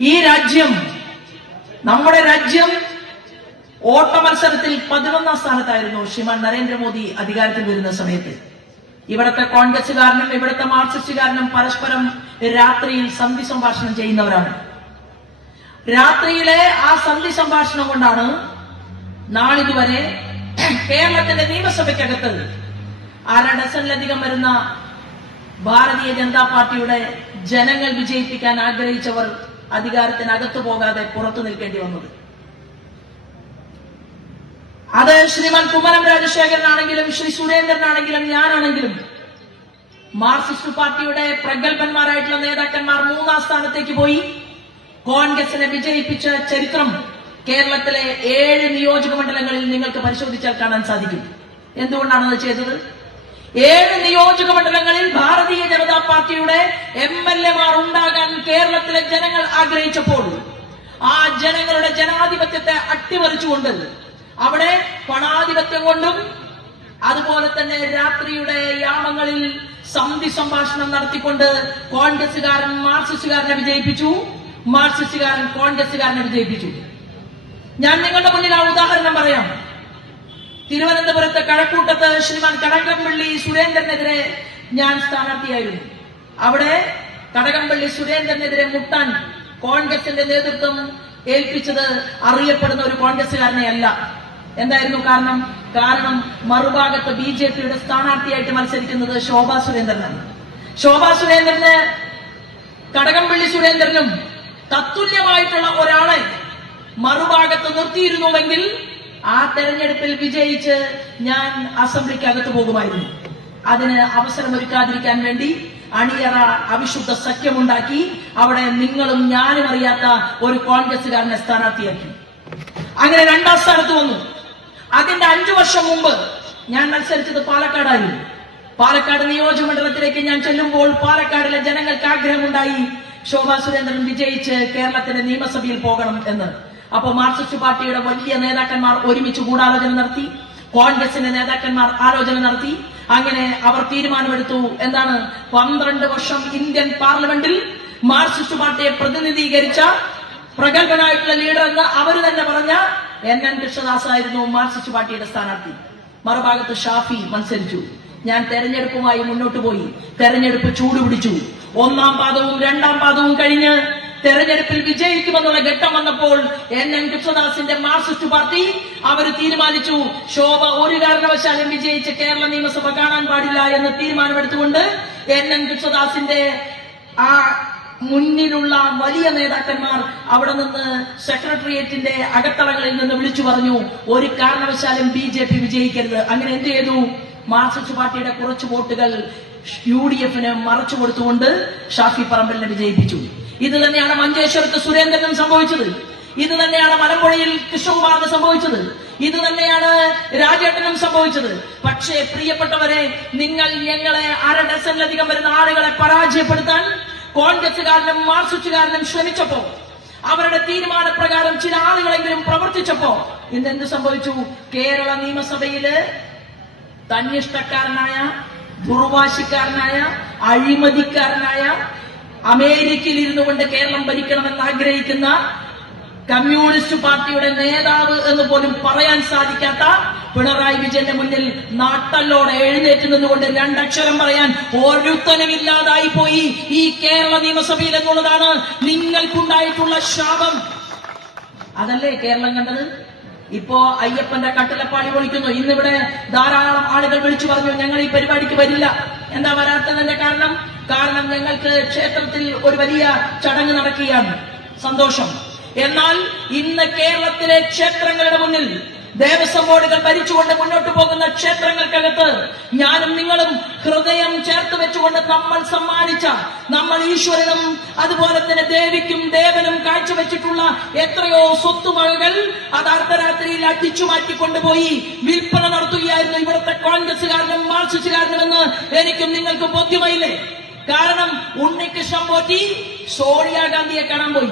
ഈ രാജ്യം നമ്മുടെ രാജ്യം ഓട്ട മത്സരത്തിൽ പതിനൊന്നാം സ്ഥാനത്തായിരുന്നു ശ്രീമാൻ നരേന്ദ്രമോദി അധികാരത്തിൽ വരുന്ന സമയത്ത്. ഇവിടുത്തെ കോൺഗ്രസുകാരനും ഇവിടുത്തെ മാർക്സിസ്റ്റുകാരനും പരസ്പരം രാത്രിയിൽ സന്ധി സംഭാഷണം ചെയ്യുന്നവരാണ്. രാത്രിയിലെ ആ സന്ധി സംഭാഷണം കൊണ്ടാണ് നാളിതുവരെ കേരളത്തിന്റെ നിയമസഭയ്ക്കകത്ത് അര ഡസനിലധികം വരുന്ന ഭാരതീയ ജനതാ പാർട്ടിയുടെ ജനങ്ങൾ വിജയിപ്പിക്കാൻ ആഗ്രഹിച്ചവർ അധികാരത്തിനകത്തു പോകാതെ പുറത്തു നിൽക്കേണ്ടി വന്നത്. അത് ശ്രീമാൻ കുമ്മനം രാജശേഖരനാണെങ്കിലും ശ്രീ സുരേന്ദ്രനാണെങ്കിലും ഞാനാണെങ്കിലും മാർക്സിസ്റ്റ് പാർട്ടിയുടെ പ്രഗത്ഭന്മാരായിട്ടുള്ള നേതാക്കന്മാർ മൂന്നാം സ്ഥാനത്തേക്ക് പോയി കോൺഗ്രസിനെ വിജയിപ്പിച്ച ചരിത്രം കേരളത്തിലെ ഏഴ് നിയോജക മണ്ഡലങ്ങളിൽ നിങ്ങൾക്ക് പരിശോധിച്ചാൽ കാണാൻ സാധിക്കും. എന്തുകൊണ്ടാണ് അത് ചെയ്തത് ഏഴ് നിയോജക മണ്ഡലങ്ങളിൽ ഭാരതീയ ജനതാ പാർട്ടിയുടെ എം എൽ എമാർ ഉണ്ടാകാൻ കേരളത്തിലെ ജനങ്ങൾ ആഗ്രഹിച്ചപ്പോൾ ആ ജനങ്ങളുടെ ജനാധിപത്യത്തെ അട്ടിമറിച്ചുകൊണ്ട് അവിടെ പണാധിപത്യം കൊണ്ടും അതുപോലെ തന്നെ രാത്രിയുടെ യാമങ്ങളിൽ സന്ധി സംഭാഷണം നടത്തിക്കൊണ്ട് കോൺഗ്രസുകാരൻ മാർക്സിസ്റ്റുകാരനെ വിജയിപ്പിച്ചു. മാർക്സിസ്റ്റുകാരൻ കോൺഗ്രസുകാരനെ വിജയിപ്പിച്ചു. ഞാൻ നിങ്ങളുടെ മുന്നിൽ ആ ഉദാഹരണം പറയാം. തിരുവനന്തപുരത്ത് കഴക്കൂട്ടത്ത് ശ്രീമാൻ കടകംപള്ളി സുരേന്ദ്രനെതിരെ ഞാൻ സ്ഥാനാർത്ഥിയായിരുന്നു. അവിടെ കടകംപള്ളി സുരേന്ദ്രനെതിരെ മുട്ടാൻ കോൺഗ്രസിന്റെ നേതൃത്വം ഏൽപ്പിച്ചത് അറിയപ്പെടുന്ന ഒരു കോൺഗ്രസുകാരനെ അല്ല എന്തായിരുന്നു കാരണം? കാരണം മറുഭാഗത്ത് ബി ജെ പിയുടെ സ്ഥാനാർത്ഥിയായിട്ട് മത്സരിക്കുന്നത് ശോഭാ സുരേന്ദ്രനാണ്. ശോഭാ സുരേന്ദ്രന് കടകംപള്ളി സുരേന്ദ്രനും തത്തുല്യമായിട്ടുള്ള ഒരാളെ മറുഭാഗത്ത് നിർത്തിയിരുന്നുവെങ്കിൽ ആ തെരഞ്ഞെടുപ്പിൽ വിജയിച്ച് ഞാൻ അസംബ്ലിക്ക് അകത്ത് പോകുമായിരുന്നു. അതിന് അവസരമൊരുക്കാതിരിക്കാൻ വേണ്ടി അണിയറ അവിശുദ്ധ സഖ്യമുണ്ടാക്കി അവിടെ നിങ്ങളും ഞാനും അറിയാത്ത ഒരു കോൺഗ്രസുകാരനെ സ്ഥാനാർത്ഥിയാക്കി. അങ്ങനെ രണ്ടാം സ്ഥാനത്ത് വന്നു. അതിന്റെ അഞ്ചു വർഷം മുമ്പ് ഞാൻ മത്സരിച്ചത് പാലക്കാടായിരുന്നു. പാലക്കാട് നിയോജകമണ്ഡലത്തിലേക്ക് ഞാൻ ചെല്ലുമ്പോൾ പാലക്കാടിലെ ജനങ്ങൾക്ക് ആഗ്രഹമുണ്ടായി ശോഭാ സുരേന്ദ്രൻ വിജയിച്ച് കേരളത്തിന്റെ നിയമസഭയിൽ പോകണം എന്ന്. അപ്പൊ മാർക്സിസ്റ്റ് പാർട്ടിയുടെ വലിയ നേതാക്കന്മാർ ഒരുമിച്ച് ഗൂഢാലോചന നടത്തി കോൺഗ്രസിന്റെ നേതാക്കന്മാർ ആലോചന നടത്തി. അങ്ങനെ അവർ തീരുമാനമെടുത്തു. എന്താണ്? പന്ത്രണ്ട് വർഷം ഇന്ത്യൻ പാർലമെന്റിൽ മാർക്സിസ്റ്റ് പാർട്ടിയെ പ്രതിനിധീകരിച്ച പ്രഗത്ഭനായിട്ടുള്ള ലീഡർ എന്ന് അവർ തന്നെ പറഞ്ഞ എൻ എൻ കൃഷ്ണദാസ് ആയിരുന്നു മാർക്സിസ്റ്റ് പാർട്ടിയുടെ സ്ഥാനാർത്ഥി. മറുഭാഗത്ത് ഷാഫി മത്സരിച്ചു. ഞാൻ തെരഞ്ഞെടുപ്പുമായി മുന്നോട്ട് പോയി. തെരഞ്ഞെടുപ്പ് ചൂടുപിടിച്ചു. ഒന്നാം പാദവും രണ്ടാം പാദവും കഴിഞ്ഞ് തെരഞ്ഞെടുപ്പിൽ വിജയിക്കുമെന്നുള്ള ഘട്ടം വന്നപ്പോൾ എൻ എൻ കൃഷ്ണദാസിന്റെ മാർക്സിസ്റ്റ് പാർട്ടി അവർ തീരുമാനിച്ചു. ശോഭ ഒരു കാരണവശാലും വിജയിച്ച് കേരള നിയമസഭ കാണാൻ പാടില്ല എന്ന് തീരുമാനമെടുത്തുകൊണ്ട് എൻ എൻ കൃഷ്ണദാസിന്റെ ആ മുന്നിലുള്ള വലിയ നേതാക്കന്മാർ അവിടെ നിന്ന് സെക്രട്ടേറിയറ്റിന്റെ അകത്തളങ്ങളിൽ നിന്ന് വിളിച്ചു പറഞ്ഞു ഒരു കാരണവശാലും ബി ജെ പി വിജയിക്കരുത്. അങ്ങനെ എന്ത് ചെയ്തു? മാർക്സിസ്റ്റ് പാർട്ടിയുടെ കുറച്ച് വോട്ടുകൾ യു ഡി എഫിന് മറച്ചു കൊടുത്തുകൊണ്ട് ഷാഫി പറമ്പലിനെ വിജയിപ്പിച്ചു. ഇത് തന്നെയാണ് മഞ്ചേശ്വരത്ത് സുരേന്ദ്രനും സംഭവിച്ചത്. ഇത് തന്നെയാണ് മലമ്പുഴയിൽ കൃഷ്ണകുമാറിന് സംഭവിച്ചത്. ഇത് തന്നെയാണ് രാജേട്ടനും സംഭവിച്ചത്. പക്ഷേ പ്രിയപ്പെട്ടവരെ നിങ്ങൾ ഞങ്ങളെ അര ഡസനിലധികം വരുന്ന ആളുകളെ പരാജയപ്പെടുത്താൻ കോൺഗ്രസുകാരനും മാർക്സിസ്റ്റുകാരനും ശ്രമിച്ചപ്പോ അവരുടെ തീരുമാനപ്രകാരം ചില ആളുകളെങ്കിലും പ്രവർത്തിച്ചപ്പോ ഇന്ന് എന്ത് സംഭവിച്ചു? കേരള നിയമസഭയിൽ തന്നിഷ്ടക്കാരനായ ദുർവാശിക്കാരനായ അഴിമതിക്കാരനായ അമേരിക്കയിൽ ഇരുന്നു കൊണ്ട് കേരളം ഭരിക്കണമെന്ന് ആഗ്രഹിക്കുന്ന കമ്മ്യൂണിസ്റ്റ് പാർട്ടിയുടെ നേതാവ് എന്ന് പോലും പറയാൻ സാധിക്കാത്ത പിണറായി വിജയന്റെ മുന്നിൽ നാട്ടല്ലോടെ എഴുന്നേറ്റ് നിന്നുകൊണ്ട് രണ്ടക്ഷരം പറയാൻ ഒരുത്തനും ഇല്ലാതായി പോയി. ഈ കേരള നിയമസഭയിൽ എന്നുള്ളതാണ് നിങ്ങൾക്കുണ്ടായിട്ടുള്ള ശാപം. അതല്ലേ കേരളം കണ്ടത്? ഇപ്പോ അയ്യപ്പന്റെ കട്ടിലപ്പാടി പൊളിക്കുന്നു. ഇന്നിവിടെ ധാരാളം ആളുകൾ വിളിച്ചു പറഞ്ഞു ഞങ്ങൾ ഈ പരിപാടിക്ക് വരില്ല. എന്താ വരാത്തതിന്റെ കാരണം? കാരണം ഞങ്ങൾക്ക് ക്ഷേത്രത്തിൽ ഒരു വലിയ ചടങ്ങ് നടക്കുകയാണ്. സന്തോഷം. എന്നാൽ ഇന്ന് കേരളത്തിലെ ക്ഷേത്രങ്ങളുടെ മുന്നിൽ ദേവസ്വം ബോർഡുകൾ ഭരിച്ചുകൊണ്ട് മുന്നോട്ട് പോകുന്ന ക്ഷേത്രങ്ങൾക്കകത്ത് ഞാനും നിങ്ങളും ഹൃദയം ചേർത്ത് വെച്ചുകൊണ്ട് നമ്മൾ സമ്മാനിച്ച നമ്മൾ ഈശ്വരനും അതുപോലെ തന്നെ ദേവിക്കും ദേവനും കാഴ്ചവെച്ചിട്ടുള്ള എത്രയോ സ്വത്തുവകകൾ അത് അർദ്ധരാത്രിയിൽ അടിച്ചു മാറ്റിക്കൊണ്ടുപോയി വിൽപ്പന നടത്തുകയായിരുന്നു ഇവിടുത്തെ കോൺഗ്രസുകാരനും മാർക്സിസ്റ്റുകാരനും എന്ന് എനിക്കും നിങ്ങൾക്കും ബോധ്യമായില്ലേ? കാരണം ഉണ്ണികൃഷ്ണൻ പോറ്റി സോണിയാഗാന്ധിയെ കാണാൻ പോയി.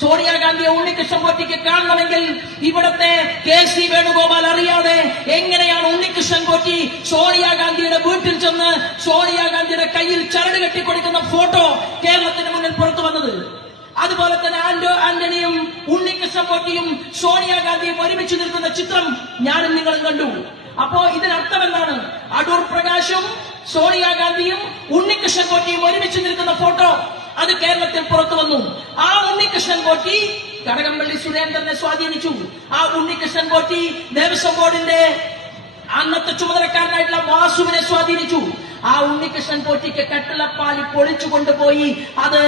സോണിയാഗാന്ധിയെ ഉണ്ണികൃഷ്ണൻ പോറ്റിക്ക് കാണണമെങ്കിൽ ഇവിടത്തെ കെ സി വേണുഗോപാൽ അറിയാതെ എങ്ങനെയാണ് ഉണ്ണികൃഷ്ണൻ പോറ്റി സോണിയാഗാന്ധിയുടെ വീട്ടിൽ ചെന്ന് സോണിയാഗാന്ധിയുടെ കയ്യിൽ ചരട് കെട്ടിക്കൊടുക്കുന്ന ഫോട്ടോ കേരളത്തിന് മുന്നിൽ പുറത്തു വന്നത്. അതുപോലെ തന്നെ ആന്റോ ആന്റണിയും ഉണ്ണികൃഷ്ണൻ പോറ്റിയും സോണിയാഗാന്ധിയും ഒരുമിച്ച് നിൽക്കുന്ന ചിത്രം ഞാനും നിങ്ങളും കണ്ടു. അപ്പോ ഇതിനർത്ഥം എന്താണ്? അടൂർ പ്രകാശും സോണിയാഗാന്ധിയും ഉണ്ണികൃഷ്ണൻ കോട്ടിയും ഒരുമിച്ച് നിൽക്കുന്ന ഫോട്ടോ അത് കേരളത്തിൽ പുറത്തു വന്നു. ആ ഉണ്ണികൃഷ്ണൻ കോട്ടി കടകംപള്ളി സുരേന്ദ്രനെ സ്വാധീനിച്ചു. ആ ഉണ്ണികൃഷ്ണൻ കോട്ടി ദേവസ്വം ബോർഡിന്റെ അന്നത്തെ ചുമതലക്കാരനായിട്ടുള്ള വാസുവിനെ സ്വാധീനിച്ചു. ആ ഉണ്ണികൃഷ്ണൻ പോറ്റിക്ക് കട്ടിളപ്പാലി പൊളിച്ചു കൊണ്ടുപോയി അത്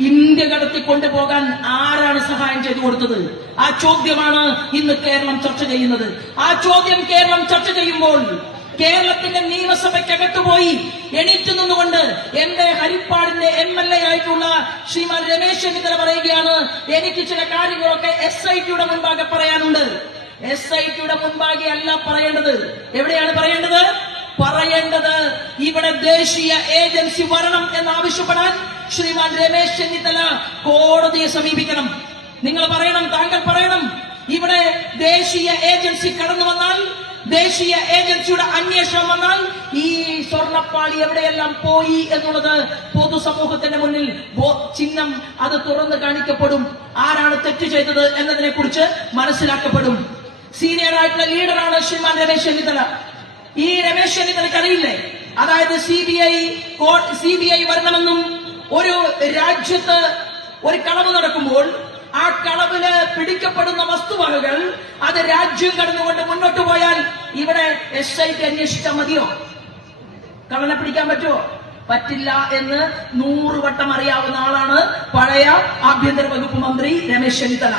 ഇന്ത്യ കടത്തി കൊണ്ടുപോകാൻ ആരാണ് സഹായം ചെയ്തു കൊടുത്തത്? ആ ചോദ്യമാണ് ഇന്ന് കേരളം ചർച്ച ചെയ്യുന്നത്. ആ ചോദ്യം കേരളം ചർച്ച ചെയ്യുമ്പോൾ കേരളത്തിന്റെ നിയമസഭയ്ക്കകത്ത് പോയി എണീറ്റ് നിന്നുകൊണ്ട് എന്റെ ഹരിപ്പാടിന്റെ എം എൽ എ ആയിട്ടുള്ള ശ്രീമാൻ രമേശ് ചെന്നിത്തല പറയുകയാണ് എനിക്ക് ചില കാര്യങ്ങളൊക്കെ എസ് ഐ ടിയുടെ മുൻപാകെ പറയാനുണ്ട്. എസ് ഐ ടിയുടെ മുൻപാകെ അല്ല പറയേണ്ടത്. എവിടെയാണ് പറയേണ്ടത്? പറയേണ്ടത് ഇവിടെ ദേശീയ ഏജൻസി വരണം എന്നാവശ്യപ്പെടാൻ ശ്രീമാൻ രമേശ് ചെന്നിത്തല കോടതിയെ സമീപിക്കണം. നിങ്ങൾ പറയണം താങ്കൾ പറയണം. ഇവിടെ ദേശീയ ഏജൻസി കടന്നു വന്നാൽ ദേശീയ ഏജൻസിയുടെ അന്വേഷണം വന്നാൽ ഈ സ്വർണപ്പാളി എവിടെയെല്ലാം പോയി എന്നുള്ളത് പൊതുസമൂഹത്തിന്റെ മുന്നിൽ ചിഹ്നം അത് തുറന്നു കാണിക്കപ്പെടും. ആരാണ് തെറ്റ് ചെയ്തത് എന്നതിനെ കുറിച്ച് മനസ്സിലാക്കപ്പെടും. സീനിയർ ആയിട്ടുള്ള ലീഡറാണ് ശ്രീമാൻ രമേശ് ചെന്നിത്തല. ഈ രമേശ് ചെന്നിത്തലക്ക് അറിയില്ലേ അതായത് C B I C B I വരണമെന്നും ഒരു രാജ്യത്ത് ഒരു കളവ് നടക്കുമ്പോൾ ആ കളവിൽ പിടിക്കപ്പെടുന്ന അത് രാജ്യം കടന്നുകൊണ്ട് മുന്നോട്ട് പോയാൽ ഇവിടെ എസ് ഐ ടി അന്വേഷിച്ചാൽ മതിയോ കള്ളനെ പിടിക്കാൻ പറ്റുമോ പറ്റില്ല എന്ന് നൂറ് വട്ടം അറിയാവുന്ന ആളാണ് പഴയ ആഭ്യന്തര വകുപ്പ് മന്ത്രി രമേശ് ചെന്നിത്തല.